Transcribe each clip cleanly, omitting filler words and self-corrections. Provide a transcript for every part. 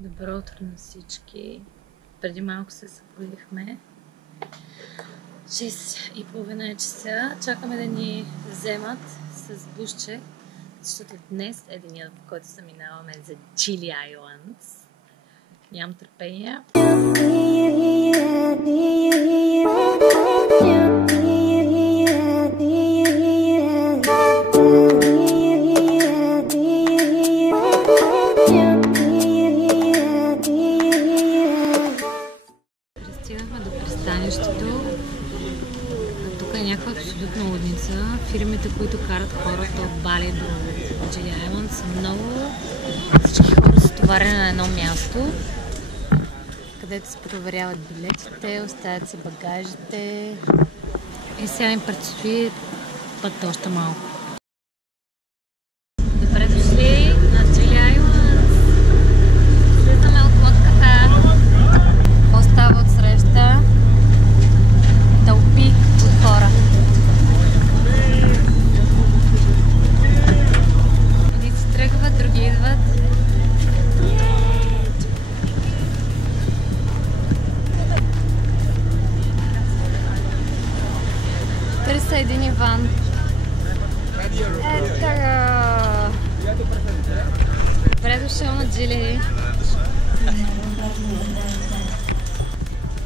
Добро утро на всички. Преди малко се събудихме. 6:30 часа. Чакаме да ни вземат с бусче, защото днес е денят, в който заминаваме за Джили Айландс. Нямам търпение. Пристигнахме до пристанището. Тук е някаква абсолютна лудница. Фирмите, които карат хората от Бали до Джили Айланд, са много. Всички хора са товарени на едно място, където се проверяват билетите, оставят се багажите и сега им предстои път още малко. Добре дошли на Джили Айланд! Слизаме от лодката. Какво става от среща? Тълпи от хора. Едни си тръгват, други идват. Търся един Иван. Ето го! Добре дошъл на Джили.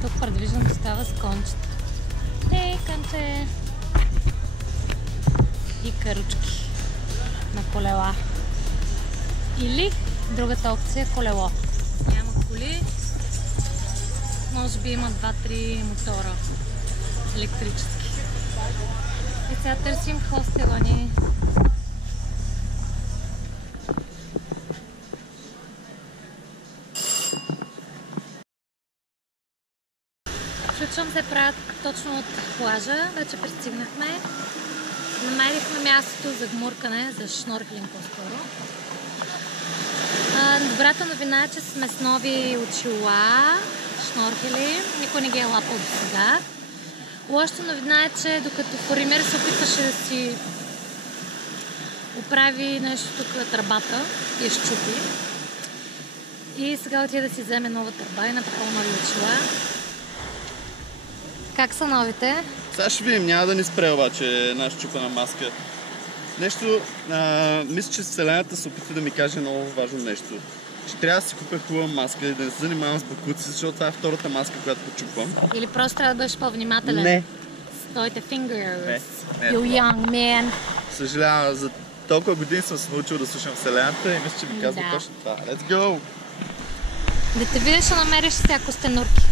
Тук предвиждам става с кончета. Канче! И каручки на колела. Или другата опция – колело. Няма коли. Може би има 2-3 мотора електрически. И сега търсим хостела ни. Включвам се правят точно от плажа. Вече пристигнахме. Намерихме мястото за гмуркане, за шнорхелинг по-скоро. Добрата новина е, че сме с нови очила, шнорхели. Никой не ги е лапал до сега. Лошата новина е, че докато Форимир се опитваше да си оправи нещо тук тръбата и я щупи. И сега отиде да си вземе нова тръба и направо нови очила. Как са новите? Сега ще видим, няма да ни спре обаче една щупена маска. Нещо, мисля, че Вселената се опита да ми каже много важно нещо. Че трябва да си купя хубава маска и да не се занимавам с бакуци, защото това е втората маска, която почупвам. Или просто трябва да бъдеш по-внимателен? Не. С твоите fingers. Не. You young man. Съжалявам, за толкова години съм се научил да слушам Вселената и мисля, че ми казва точно това. Let's go! Да те видиш, ще намериш всяко стенурки.